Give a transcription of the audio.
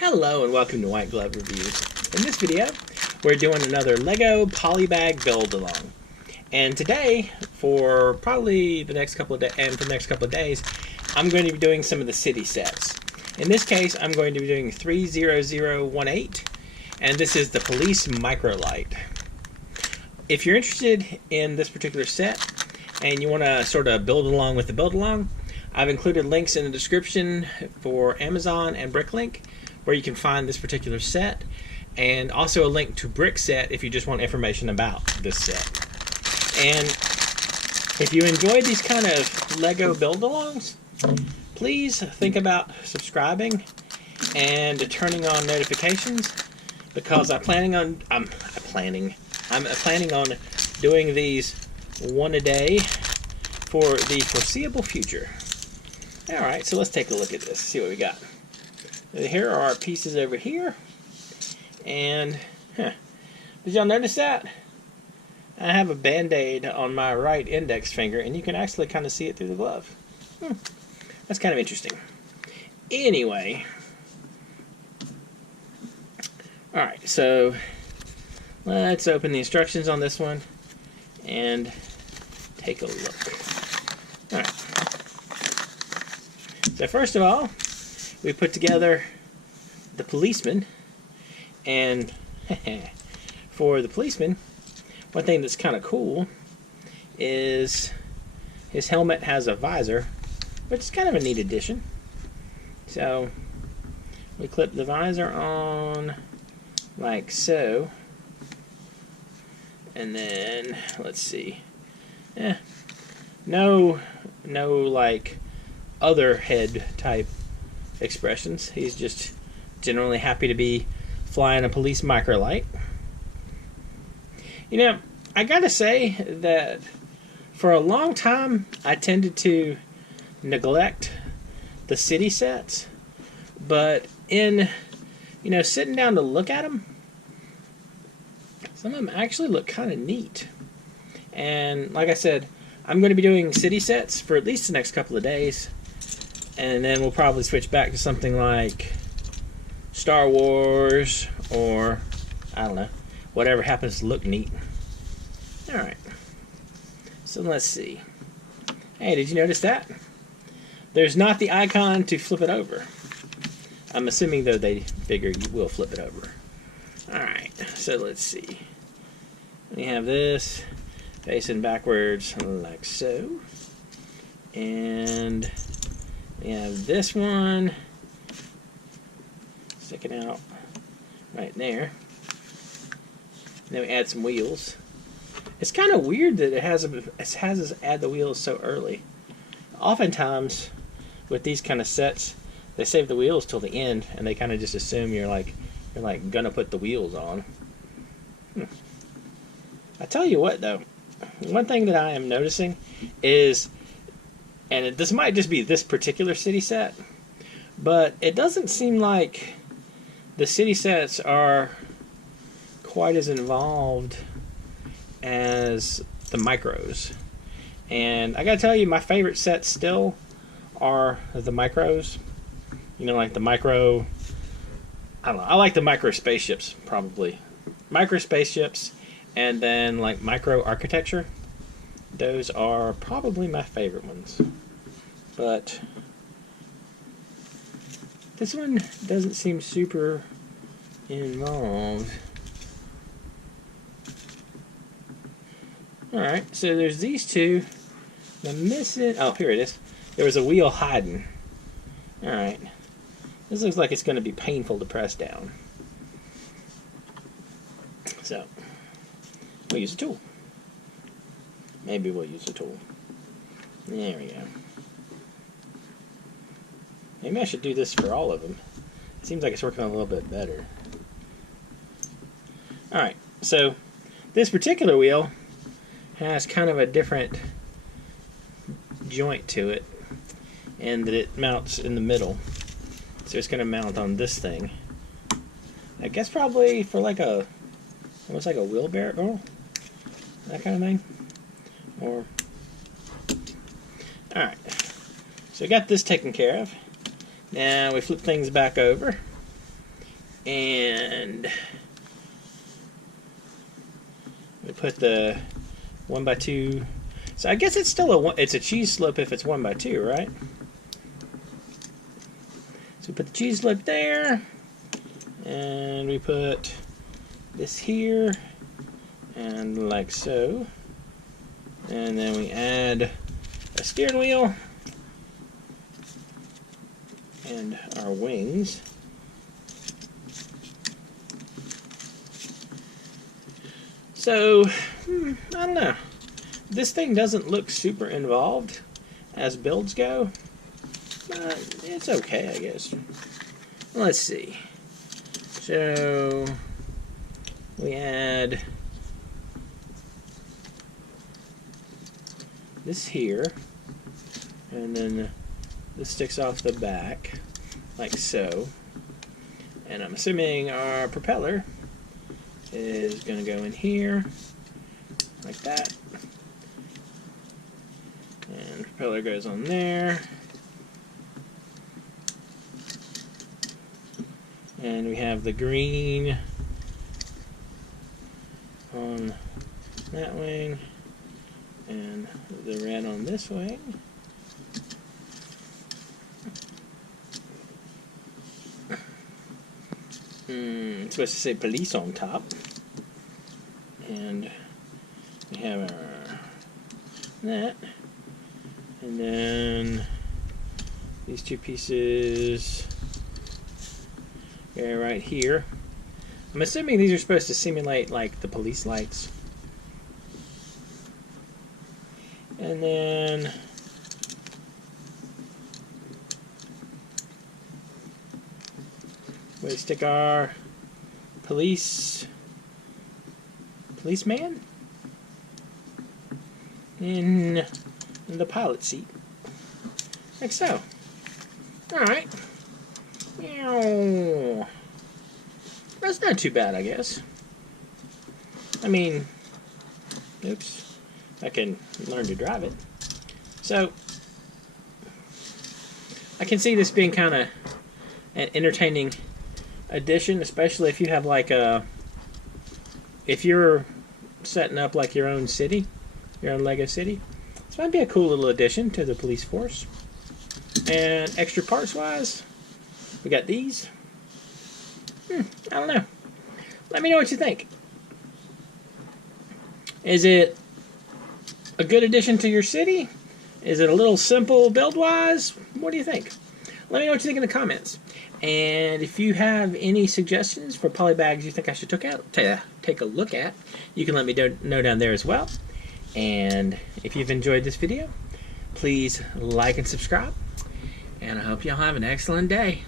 Hello and welcome to White Glove Reviews. In this video, we're doing another Lego Polybag build along. And today, for probably the next couple of days, I'm going to be doing some of the city sets. In this case, I'm going to be doing 30018, and this is the Police Microlight. If you're interested in this particular set and you want to sort of build along with the build along, I've included links in the description for Amazon and Bricklink where you can find this particular set, and also a link to Brickset if you just want information about this set. And if you enjoy these kind of Lego build-alongs, please think about subscribing and turning on notifications, because I'm planning on doing these one a day for the foreseeable future. All right, so let's take a look at this, see what we got. Here are our pieces over here, and did y'all notice that? I have a band-aid on my right index finger, and you can actually kind of see it through the glove. That's kind of interesting. Anyway, alright, so let's open the instructions on this one and take a look. Alright, so first of all, we put together the policeman, and for the policeman, one thing that's kind of cool is his helmet has a visor, which is kind of a neat addition. So we clip the visor on like so, and then let's see, no like other head type expressions. He's just generally happy to be flying a police microlight. You know, I gotta say that for a long time I tended to neglect the city sets, but in sitting down to look at them, some of them actually look kind of neat. And like I said, I'm going to be doing city sets for at least the next couple of days, and then we'll probably switch back to something like Star Wars, or I don't know, whatever happens to look neat. Alright, so let's see. Hey, did you notice that? There's not the icon to flip it over. I'm assuming, though, they figure you will flip it over. Alright, so let's see. We have this facing backwards like so. And we have this one sticking out right there. And then we add some wheels. It's kind of weird that it has us add the wheels so early. Oftentimes, with these kind of sets, they save the wheels till the end, and they kind of just assume you're gonna put the wheels on. I tell you what, though, one thing that I am noticing is, and this might just be this particular city set, but it doesn't seem like the city sets are quite as involved as the micros. And I gotta tell you, my favorite sets still are the micros. You know, like the micro, I don't know, I like the micro spaceships, probably. Micro spaceships, and then like micro architecture. Those are probably my favorite ones. But this one doesn't seem super involved. Alright, so there's these two. I'm missing, oh, here it is. There was a wheel hiding. Alright. This looks like it's going to be painful to press down. So, we'll use a tool. Maybe we'll use a tool. There we go. Maybe I should do this for all of them. It seems like it's working a little bit better. Alright, so this particular wheel has kind of a different joint to it, and that it mounts in the middle. So it's going to mount on this thing. I guess probably for like almost like a wheelbarrow, that kind of thing. Or, alright, so we got this taken care of. Now we flip things back over, And we put the 1x2. So I guess it's still it's a cheese slip if it's 1x2, right? So we put the cheese slip there, and we put this here, and like so. And then we add a steering wheel and our wings. So, I don't know. This thing doesn't look super involved as builds go, but it's okay, I guess. Let's see. So, we add this here, and then this sticks off the back, like so. And I'm assuming our propeller is going to go in here, like that. And propeller goes on there. And we have the green on that wing, and the red on this wing. It's supposed to say police on top. And we have our that. And then these two pieces go right here. I'm assuming these are supposed to simulate like the police lights. And then we stick our policeman in the pilot seat, like so. Alright. That's not too bad, I guess. I mean, oops, I can learn to drive it. So, I can see this being kind of an entertaining addition, especially if you have like if you're setting up like your own city, your own Lego city. This might be a cool little addition to the police force. And extra parts wise, we got these. I don't know. Let me know what you think. Is it a good addition to your city? Is it a little simple build-wise? What do you think? Let me know what you think in the comments. And if you have any suggestions for polybags you think I should take a look at, you can let me know down there as well. And if you've enjoyed this video, please like and subscribe. And I hope y'all have an excellent day.